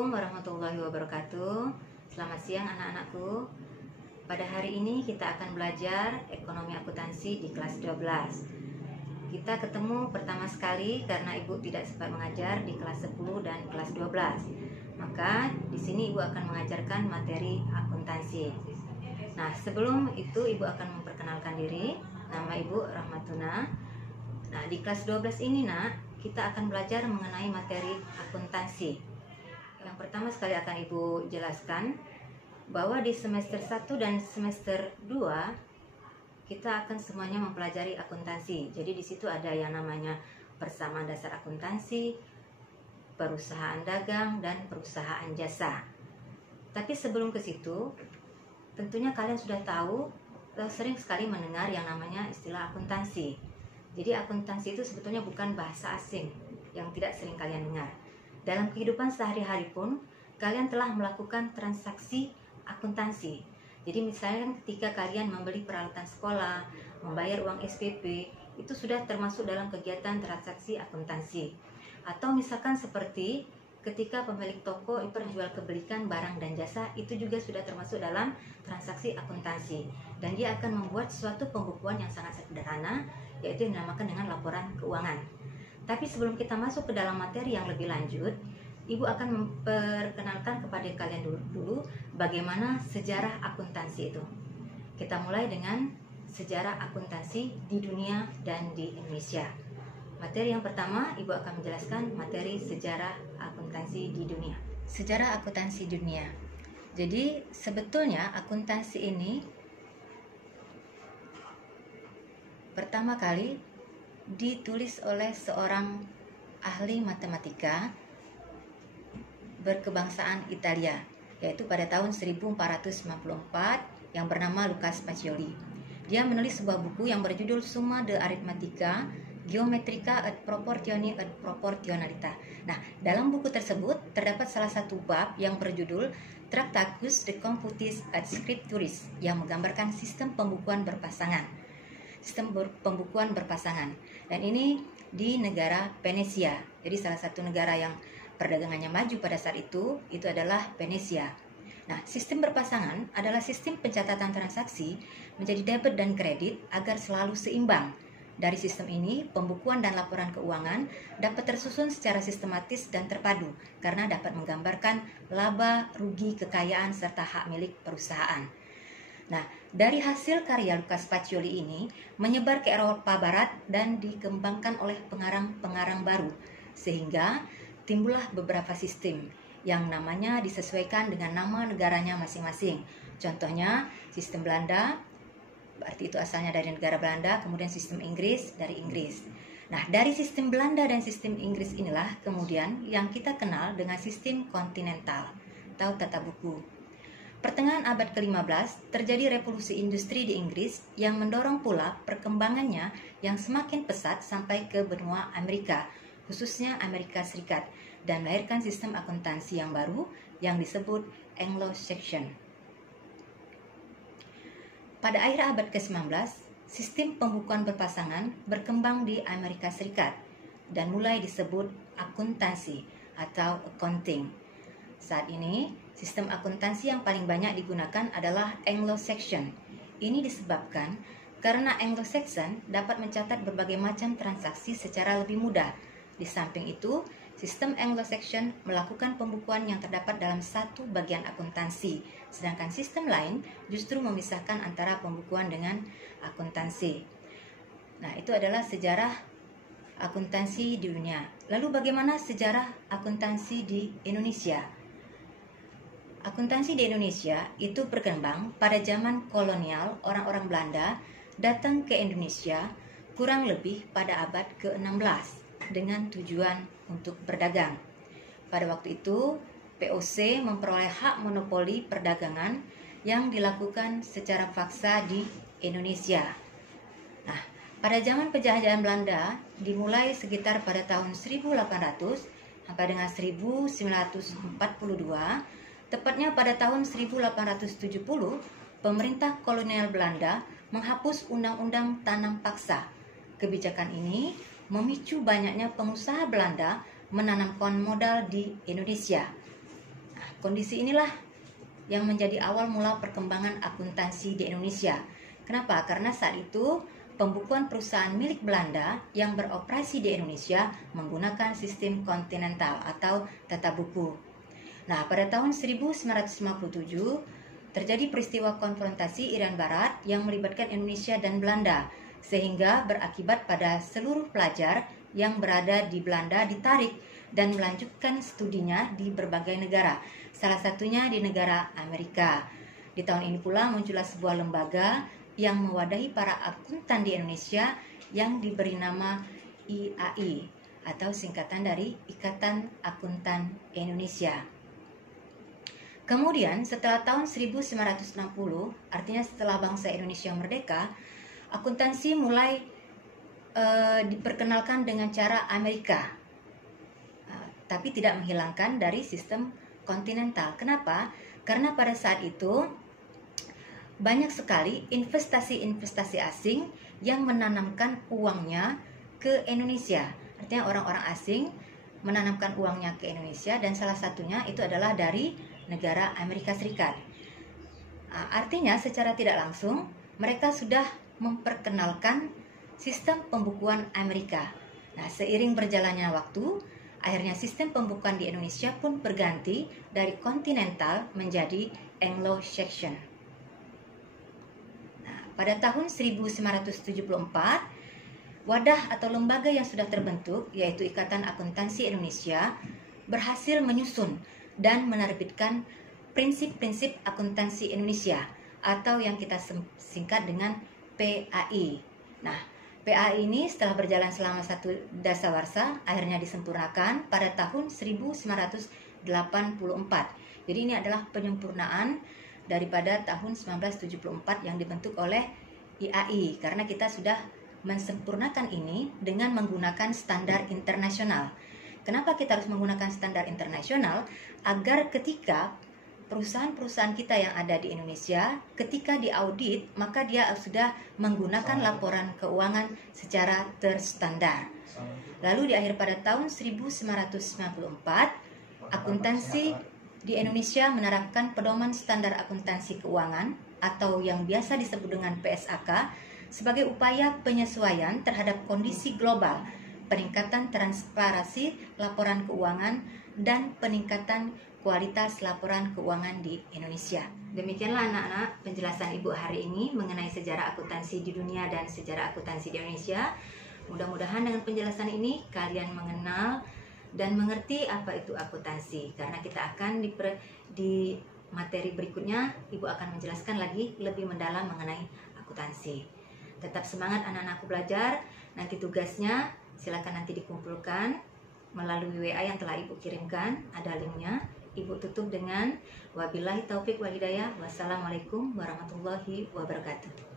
Assalamualaikum warahmatullahi wabarakatuh. Selamat siang anak-anakku. Pada hari ini kita akan belajar ekonomi akuntansi di kelas 12. Kita ketemu pertama sekali karena Ibu tidak sempat mengajar di kelas 10 dan kelas 12. Maka di sini Ibu akan mengajarkan materi akuntansi. Nah, sebelum itu Ibu akan memperkenalkan diri. Nama Ibu Rahmatuna. Nah, di kelas 12 ini, Nak, kita akan belajar mengenai materi akuntansi. Yang pertama sekali akan Ibu jelaskan bahwa di semester 1 dan semester 2 kita akan semuanya mempelajari akuntansi. Jadi di situ ada yang namanya persamaan dasar akuntansi, perusahaan dagang, dan perusahaan jasa. Tapi sebelum ke situ, tentunya kalian sudah tahu, sering sekali mendengar yang namanya istilah akuntansi. Jadi akuntansi itu sebetulnya bukan bahasa asing yang tidak sering kalian dengar. Dalam kehidupan sehari-hari pun, kalian telah melakukan transaksi akuntansi. Jadi misalnya ketika kalian membeli peralatan sekolah, membayar uang SPP, itu sudah termasuk dalam kegiatan transaksi akuntansi. Atau misalkan seperti ketika pemilik toko memperjualbelikan barang dan jasa, itu juga sudah termasuk dalam transaksi akuntansi. Dan dia akan membuat suatu pembukuan yang sangat sederhana, yaitu yang dinamakan dengan laporan keuangan. Tapi sebelum kita masuk ke dalam materi yang lebih lanjut, Ibu akan memperkenalkan kepada kalian dulu bagaimana sejarah akuntansi itu. Kita mulai dengan sejarah akuntansi di dunia dan di Indonesia. Materi yang pertama, Ibu akan menjelaskan materi sejarah akuntansi di dunia. Sejarah akuntansi dunia. Jadi sebetulnya akuntansi ini pertama kali ditulis oleh seorang ahli matematika berkebangsaan Italia, yaitu pada tahun 1494 yang bernama Lucas Pacioli. Dia menulis sebuah buku yang berjudul Summa de Arithmetica Geometrica et Proportioni et Proportionalita. Nah, dalam buku tersebut terdapat salah satu bab yang berjudul Tractatus de Computis et Scripturis yang menggambarkan sistem pembukuan berpasangan. Dan ini di negara Venesia. Jadi salah satu negara yang perdagangannya maju pada saat itu adalah Venesia. Nah, sistem berpasangan adalah sistem pencatatan transaksi menjadi debit dan kredit agar selalu seimbang. Dari sistem ini, pembukuan dan laporan keuangan dapat tersusun secara sistematis dan terpadu karena dapat menggambarkan laba, rugi, kekayaan, serta hak milik perusahaan. Nah, dari hasil karya Lucas Pacioli ini menyebar ke Eropa Barat dan dikembangkan oleh pengarang-pengarang baru, sehingga timbullah beberapa sistem yang namanya disesuaikan dengan nama negaranya masing-masing. Contohnya, sistem Belanda, berarti itu asalnya dari negara Belanda, kemudian sistem Inggris dari Inggris. Nah, dari sistem Belanda dan sistem Inggris inilah kemudian yang kita kenal dengan sistem kontinental atau tata buku. Pertengahan abad ke-15 terjadi revolusi industri di Inggris yang mendorong pula perkembangannya yang semakin pesat sampai ke benua Amerika, khususnya Amerika Serikat, dan melahirkan sistem akuntansi yang baru yang disebut Anglo-Saxon. Pada akhir abad ke-19, sistem pembukuan berpasangan berkembang di Amerika Serikat dan mulai disebut akuntansi atau accounting. Saat ini, sistem akuntansi yang paling banyak digunakan adalah Anglo-Saxon. Ini disebabkan karena Anglo-Saxon dapat mencatat berbagai macam transaksi secara lebih mudah. Di samping itu, sistem Anglo-Saxon melakukan pembukuan yang terdapat dalam satu bagian akuntansi, sedangkan sistem lain justru memisahkan antara pembukuan dengan akuntansi. Nah, itu adalah sejarah akuntansi di dunia. Lalu bagaimana sejarah akuntansi di Indonesia? Akuntansi di Indonesia itu berkembang pada zaman kolonial. Orang-orang Belanda datang ke Indonesia kurang lebih pada abad ke-16 dengan tujuan untuk berdagang. Pada waktu itu, POC memperoleh hak monopoli perdagangan yang dilakukan secara paksa di Indonesia. Nah, pada zaman penjajahan Belanda dimulai sekitar pada tahun 1800 sampai dengan 1942. Tepatnya pada tahun 1870, pemerintah kolonial Belanda menghapus Undang-Undang Tanam Paksa. Kebijakan ini memicu banyaknya pengusaha Belanda menanamkan modal di Indonesia. kondisi inilah yang menjadi awal mula perkembangan akuntansi di Indonesia. Kenapa? Karena saat itu pembukuan perusahaan milik Belanda yang beroperasi di Indonesia menggunakan sistem kontinental atau tata buku. Nah, pada tahun 1957 terjadi peristiwa konfrontasi Irian Barat yang melibatkan Indonesia dan Belanda, sehingga berakibat pada seluruh pelajar yang berada di Belanda ditarik dan melanjutkan studinya di berbagai negara, salah satunya di negara Amerika. Di tahun ini pula muncullah sebuah lembaga yang mewadahi para akuntan di Indonesia yang diberi nama IAI atau singkatan dari Ikatan Akuntan Indonesia. Kemudian setelah tahun 1960, artinya setelah bangsa Indonesia merdeka, akuntansi mulai diperkenalkan dengan cara Amerika, tapi tidak menghilangkan dari sistem kontinental. Kenapa? Karena pada saat itu banyak sekali investasi-investasi asing yang menanamkan uangnya ke Indonesia. Artinya orang-orang asing menanamkan uangnya ke Indonesia, dan salah satunya itu adalah dari negara Amerika Serikat. Artinya secara tidak langsung mereka sudah memperkenalkan sistem pembukuan Amerika. Nah, seiring berjalannya waktu, akhirnya sistem pembukuan di Indonesia pun berganti dari kontinental menjadi Anglo-Saxon. Nah, pada tahun 1974, wadah atau lembaga yang sudah terbentuk, yaitu Ikatan Akuntansi Indonesia, berhasil menyusun dan menerbitkan prinsip-prinsip akuntansi Indonesia atau yang kita singkat dengan PAI. Nah, PAI ini setelah berjalan selama satu dasawarsa akhirnya disempurnakan pada tahun 1984. Jadi ini adalah penyempurnaan daripada tahun 1974 yang dibentuk oleh IAI, karena kita sudah mensempurnakan ini dengan menggunakan standar internasional. Kenapa kita harus menggunakan standar internasional? Agar ketika perusahaan-perusahaan kita yang ada di Indonesia, ketika diaudit, maka dia sudah menggunakan laporan keuangan secara terstandar. Lalu di akhir pada tahun 1994, akuntansi di Indonesia menerapkan pedoman standar akuntansi keuangan atau yang biasa disebut dengan PSAK sebagai upaya penyesuaian terhadap kondisi global, peningkatan transparansi laporan keuangan, dan peningkatan kualitas laporan keuangan di Indonesia. Demikianlah anak-anak penjelasan Ibu hari ini mengenai sejarah akuntansi di dunia dan sejarah akuntansi di Indonesia. Mudah-mudahan dengan penjelasan ini kalian mengenal dan mengerti apa itu akuntansi. Karena kita akan di materi berikutnya Ibu akan menjelaskan lagi lebih mendalam mengenai akuntansi. Tetap semangat anak-anakku belajar. Nanti tugasnya silakan nanti dikumpulkan melalui WA yang telah Ibu kirimkan, ada linknya. Ibu tutup dengan wabillahi taufik wal hidayah. Wassalamualaikum warahmatullahi wabarakatuh.